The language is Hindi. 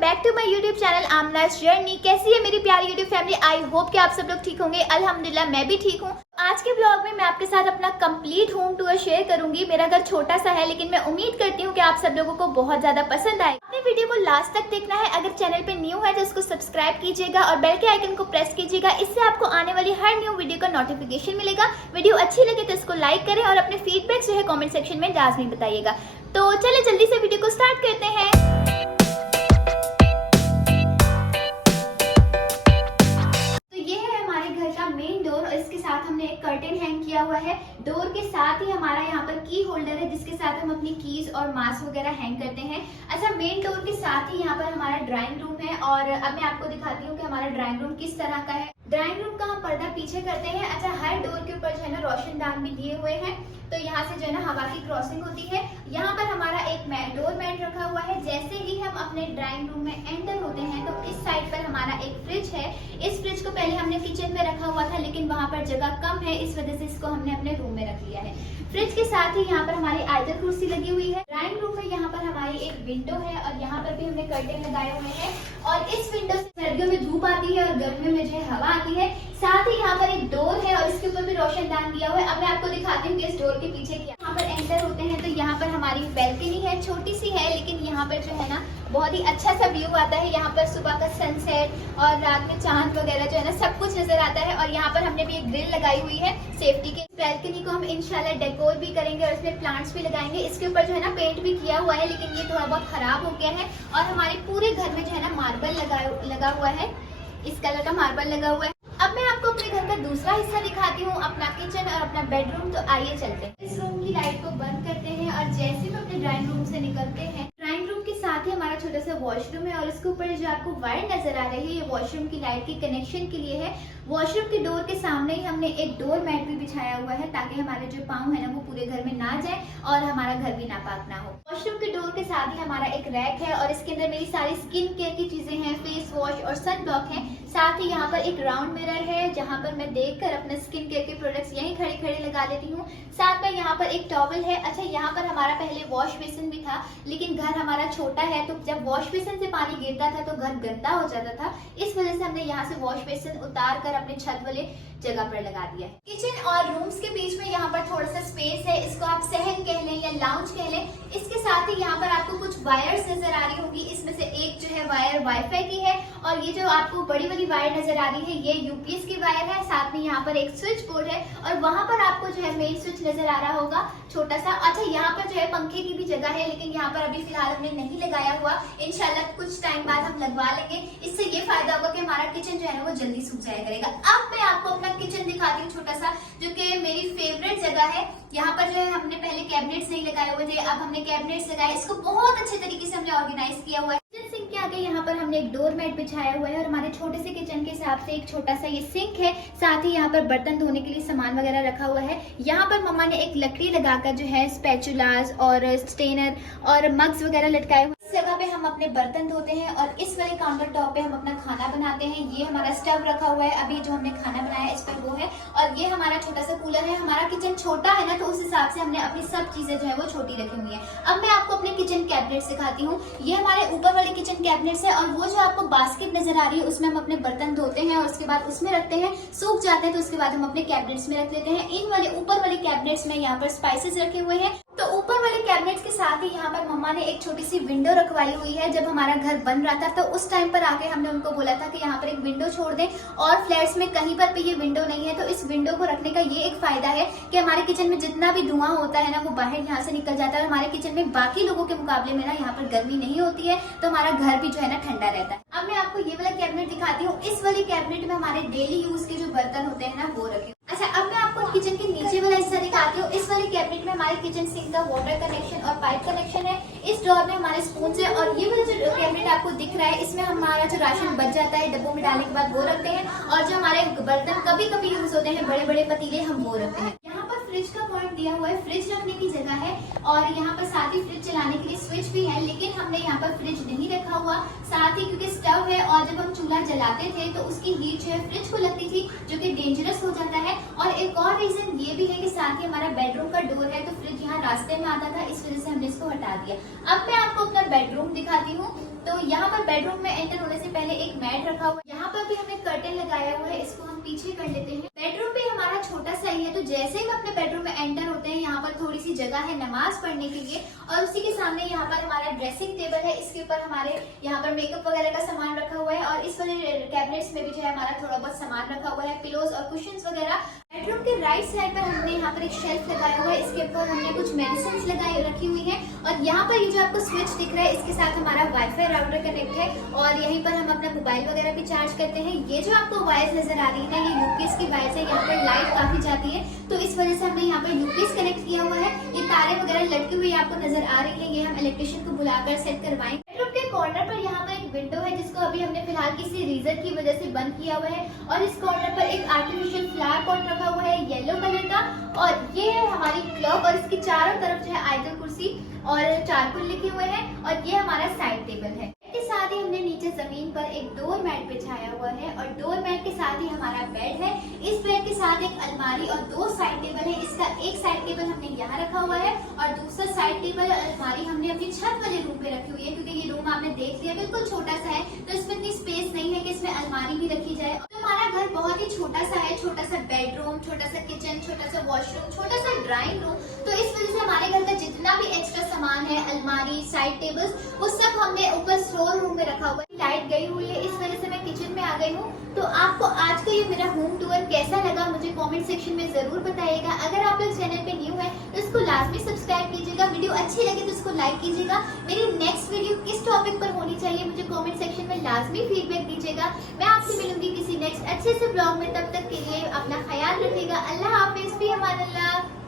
Back to my YouTube channel आमना's जर्नी। कैसी है मेरी प्यारी यूट्यूब फैमिली? आई होप कि आप सब लोग ठीक होंगे। अल्हम्दुलिल्लाह मैं भी ठीक हूँ। आज के ब्लॉग में मैं आपके साथ अपना कंप्लीट होम टूर शेयर करूंगी। मेरा घर छोटा सा है लेकिन मैं उम्मीद करती हूँ कि आप सब लोगों को बहुत ज्यादा पसंद आए। अपनी वीडियो को लास्ट तक देखना है। अगर चैनल पे न्यू है तो उसको सब्सक्राइब कीजिएगा और बेल के आइकन को प्रेस कीजिएगा। इससे आपको आने वाली हर न्यू वीडियो का नोटिफिकेशन मिलेगा। वीडियो अच्छी लगे तो इसको लाइक करें और अपने फीडबैक जो है कॉमेंट सेक्शन में लाजमी बताइएगा। तो चले जल्दी से वीडियो को स्टार्ट करते हैं। मेन डोर और इसके साथ हमने एक कर्टेन हैंग किया हुआ है। डोर के साथ ही हमारा यहाँ पर की होल्डर है जिसके साथ हम अपनी कीज और मास्क वगैरह हैंग करते हैं। अच्छा, मेन डोर के साथ ही यहाँ पर हमारा ड्राइंग रूम है और अब मैं आपको दिखाती हूँ कि हमारा ड्राइंग रूम किस तरह का है। ड्राइंग रूम का हम पर्दा पीछे करते हैं। अच्छा, हर डोर के ऊपर जो है ना रोशनदान भी दिए हुए हैं तो यहाँ से जो है ना हवा की क्रॉसिंग होती है। यहाँ पर हमारा एक डोर मैट रखा हुआ है। जैसे ही हम अपने ड्राइंग रूम में एंटर होते हैं तो इस साइड पर हमारा एक फ्रिज है। इस फ्रिज को पहले हमने किचन में रखा हुआ था लेकिन वहाँ पर जगह कम है, इस वजह से इसको हमने अपने रूम में रख लिया है। फ्रिज के साथ ही यहाँ पर हमारी आयतल कुर्सी लगी हुई है। ड्राइंग रूम में यहाँ पर हमारी एक विंडो है और यहाँ पर भी हमने कर्टेन लगाए हुए हैं और इस विंडो से सर्दियों में धूप आती है और गर्मियों में जो है हवा आती है। साथ ही यहाँ पर एक डोर है और इसके ऊपर भी रोशनदान दिया हुआ है। अब मैं आपको दिखाती हूँ कि इस डोर के पीछे क्या। यहाँ पर एंटर होते हैं तो यहाँ पर हमारी बैल्कनी है, छोटी सी है लेकिन यहाँ पर जो है ना बहुत ही अच्छा सा व्यू आता है। यहाँ पर सुबह का सनसेट और रात में चांद वगैरह जो है ना सब कुछ नजर आता है। और यहाँ पर हमने भी एक ग्रिल लगाई हुई है सेफ्टी के। बैल्कनी को हम इंशाल्लाह डेकोर भी करेंगे और इसमें प्लांट्स भी लगाएंगे। इसके ऊपर जो है ना पेंट भी किया हुआ है लेकिन ये थोड़ा बहुत खराब हो गया है। और हमारे पूरे घर में जो है ना मार्बल लगा हुआ है, इस कलर का मार्बल लगा हुआ है। अब मैं आपको अपने घर का दूसरा हिस्सा दिखाती हूँ, अपना किचन और अपना बेडरूम। तो आइए चलते हैं। इस रूम की लाइट को बंद करते हैं और जैसे हम अपने ड्राइंग रूम से निकलते हैं, ड्राइंग रूम के साथ ही हमारा छोटा सा वॉशरूम है और इसके ऊपर जो आपको वायर नजर आ रही है ये वॉशरूम की लाइट के कनेक्शन के लिए है। वॉशरूम के डोर के सामने ही हमने एक डोर मैट भी बिछाया हुआ है ताकि हमारे जो पाँव है ना वो पूरे घर में ना जाए और हमारा घर भी नापाक ना हो। वॉशरूम के डोर के साथ ही हमारा एक रैक है और इसके अंदर मेरी सारी स्किन केयर की चीजें हैं, फेस वॉश और सन ब्लॉक है। साथ ही यहाँ पर एक राउंड मिरर है जहाँ पर मैं देखकर अपने स्किन केयर के प्रोडक्ट्स यहीं खड़े खड़े लगा लेती हूँ। साथ में यहाँ पर एक टॉवल है। अच्छा, यहाँ पर हमारा पहले वॉश बेसिन भी था लेकिन घर हमारा छोटा है तो जब वॉश बेसिन से पानी गिरता था तो घर गंदा हो जाता था। इस वजह से हमने यहाँ से वॉश बेसिन उतार कर अपने छत वाले जगह पर लगा दिया है। किचन और रूम्स के बीच में यहाँ पर थोड़ा सा स्पेस है, इसको आप सहन कह लें या लाउंज कह लें। इसके साथ ही यहाँ पर आपको कुछ वायर्स नजर आ रही होंगी। इसमें से एक जो है वायर वाईफाई की है और ये जो आपको बड़ी वाली वायर नजर आ रही है ये यूपीएस की वायर है। साथ में यहाँ पर एक स्विच बोर्ड है और वहां पर आपको जो है मेन स्विच नजर आ रहा होगा छोटा सा। अच्छा, यहाँ पर जो है पंखे की भी जगह है लेकिन यहाँ पर अभी फिलहाल हमने नहीं लगाया हुआ, इंशाल्लाह कुछ टाइम बाद हम लगवा लेंगे। इससे ये फायदा होगा कि हमारा किचन जो है ना वो जल्दी सूख जाया करेगा। अब मैं आपको अपना किचन दिखाती हूँ छोटा सा, जो कि मेरी फेवरेट जगह है। यहाँ पर जो है हमने पहले कैबिनेट्स नहीं लगाए हुए थे, अब हमने कैबिनेट्स लगाए। इसको बहुत अच्छे तरीके से हमने ऑर्गेनाइज किया हुआ है। किचन सिंक के आगे यहाँ पर हमने एक डोर मैट बिछाया हुआ है और हमारे छोटे से किचन के हिसाब से एक छोटा सा ये सिंक है। साथ ही यहाँ पर बर्तन धोने के लिए सामान वगैरह रखा हुआ है। यहाँ पर मम्मा ने एक लकड़ी लगाकर जो है स्पैचुलास और स्टेनर और मग्स वगैरह लटकाए हुए। इस जगह पे हम अपने बर्तन धोते हैं और इस वाले काउंटर टॉप पे हम अपना खाना बनाते हैं। ये हमारा स्टव रखा हुआ है, अभी जो हमने खाना बनाया है इस पर वो है। और ये हमारा छोटा सा कूलर है। हमारा किचन छोटा है ना तो उस हिसाब से हमने अपनी सब चीजें जो है वो छोटी रखी हुई है। अब मैं आपको अपने किचन कैबिनेट दिखाती हूँ। ये हमारे ऊपर वाले किचन कैबिनेट्स है और वो जो आपको बास्केट नजर आ रही है उसमें हम अपने बर्तन धोते हैं और उसके बाद उसमें रखते हैं। सूख जाते हैं तो उसके बाद हम अपने कैबिनेट्स में रख लेते हैं। इन वाले ऊपर वाले कैबिनेट्स में यहाँ पर स्पाइसेस रखे हुए हैं। तो ऊपर वाले कैबिनेट्स के साथ ही यहाँ पर मम्मा ने एक छोटी सी विंडो रखवाई हुई है। जब हमारा घर बन रहा था तो उस टाइम पर आके हमने उनको बोला था कि यहाँ पर एक विंडो छोड़ दें और फ्लैट्स में कहीं पर भी ये विंडो नहीं है। तो इस विंडो को रखने का ये एक फायदा है कि हमारे किचन में जितना भी धुआं होता है ना वो बाहर यहाँ से निकल जाता है। हमारे किचन में बाकी लोगों के मुकाबले में ना यहाँ पर गर्मी नहीं होती है तो हमारा घर भी जो है ना ठंडा रहता है। अब मैं आपको ये वाला कैबिनेट दिखाती हूँ। इस वाले कैबिनेट में हमारे डेली यूज के जो बर्तन होते हैं ना वो रखे। अच्छा, अब मैं आपको किचन के नीचे वाला हिस्सा दिखाती हूँ। इस वाले कैबिनेट में हमारे किचन सिंक का वाटर कनेक्शन और पाइप कनेक्शन है। इस ड्रॉर में हमारे स्पून है और ये वाला जो कैबिनेट आपको दिख रहा है इसमें हमारा जो राशन बच जाता है डब्बों में डालने के बाद वो रखते हैं और जो हमारे बर्तन कभी कभी यूज होते हैं बड़े बड़े पतीले हम वो रखते हैं। यहाँ पर फ्रिज का पॉइंट दिया हुआ है, फ्रिज रखने की जगह है और यहाँ पर साथ ही फ्रिज चलाने के लिए स्विच भी है लेकिन हमने यहाँ पर फ्रिज नहीं रखा हुआ। साथ ही क्योंकि स्टव है और जब हम चूल्हा जलाते थे तो उसकी हीट जो है फ्रिज को लगती थी जो कि डेंजरस हो जाता है। और एक और रीजन ये भी है कि साथ ही हमारा बेडरूम का डोर है तो फ्रिज यहाँ रास्ते में आता था, इस वजह से हमने इसको हटा दिया। अब मैं आपको अपना बेडरूम दिखाती हूँ। तो तो यहाँ पर बेडरूम में एंटर होने से पहले एक मैट रखा हुआ है। यहाँ पर भी हमने कर्टेन लगाया हुआ है, इसको हम पीछे कर लेते हैं। बेडरूम भी हमारा छोटा सा ही है, तो जैसे ही हम अपने बेडरूम में एंटर होते हैं यहाँ पर थोड़ी सी जगह है नमाज पढ़ने के लिए, और उसी के सामने यहाँ पर हमारा ड्रेसिंग टेबल है। इसके ऊपर हमारे यहाँ पर मेकअप वगैरह का सामान रखा हुआ है, और इस वाले कैबिनेट्स में भी जो है हमारा थोड़ा बहुत सामान रखा हुआ है, पिलोज और कुशन्स वगैरह। बेडरूम के राइट साइड पर हमने यहाँ पर एक शेल्फ लगाया हुआ है, इसके ऊपर हमने कुछ मेडिसिन लगाई रखी हुई है, और यहाँ पर ये जो आपको स्विच दिख रहा है इसके साथ हमारा वाईफाई राउटर कनेक्ट है, और यहीं पर हम अपना मोबाइल वगैरह भी चार्ज करते हैं। ये जो आपको वायर्स नजर आ रही है ये यूपीएस की वायर्स है, यहाँ पर लाइट काफी जाती है, तो इस वजह से हमने यहाँ पर यूपीएस कनेक्ट किया हुआ है। ये तारे वगैरह लटकी हुई आपको नजर आ रही है, ये हम इलेक्ट्रिशियन को बुलाकर सेट करवाएंगे। बेडरूम के कॉर्नर पर यहाँ पर एक विंडो है जिसको अभी हमने फिलहाल किसी रीजन की वजह से बंद किया हुआ है, और इस कॉर्नर पर एक आर्टिफिशियल फ्लावर पॉट रखा हुआ है येलो कलर का, और ये है हमारी क्लब, और इसके चारों तरफ जो है आयतल कुर्सी और चारकोल लिखे हुए हैं, और ये हमारा साइड टेबल है। इसके साथ ही हमने नीचे जमीन पर एक डोर मैट बिछाया हुआ है, और डोर मैट के साथ ही हमारा बेड है। इस बेड के साथ एक अलमारी और दो साइड टेबल है। इसका एक साइड टेबल हमने यहाँ रखा हुआ है, और दूसरा साइड टेबल और अलमारी हमने अपनी छत वाले रूम पे रखी हुई है, क्योंकि ये रूम आपने देख लिया बिल्कुल छोटा सा है, तो इसमें इतनी स्पेस नहीं है कि इसमें अलमारी भी रखी जाए। तो हमारा घर बहुत ही छोटा सा है, छोटा सा बेडरूम, छोटा सा किचन, छोटा सा वॉशरूम, छोटा सा ड्राइंग रूम, तो इस वजह से हमारे घर का जितना भी एक्स्ट्रा सामान है, अलमारी, साइड टेबल्स, वो सब हमने ऊपर स्टोर रूम में रखा हुआ है। लाइट गई हुई है, इस वजह से मैं किचन में आ गई हूँ। तो आपको आज का ये मेरा होम टूर कैसा लगा मुझे कमेंट सेक्शन में जरूर बताइएगा। अगर आप लोग चैनल पे न्यू है तो इसको लाजमी सब्सक्राइब कीजिएगा, वीडियो अच्छी लगे तो इसको लाइक कीजिएगा। मेरी नेक्स्ट वीडियो किस टॉपिक पर होनी चाहिए मुझे कमेंट सेक्शन में लाजमी फीडबैक दीजिएगा। मैं आपसे मिलूंगी किसी नेक्स्ट अच्छे से ब्लॉग में, तब तक के लिए अपना ख्याल रखिएगा। अल्लाह हाफिज, भी अमान अल्लाह।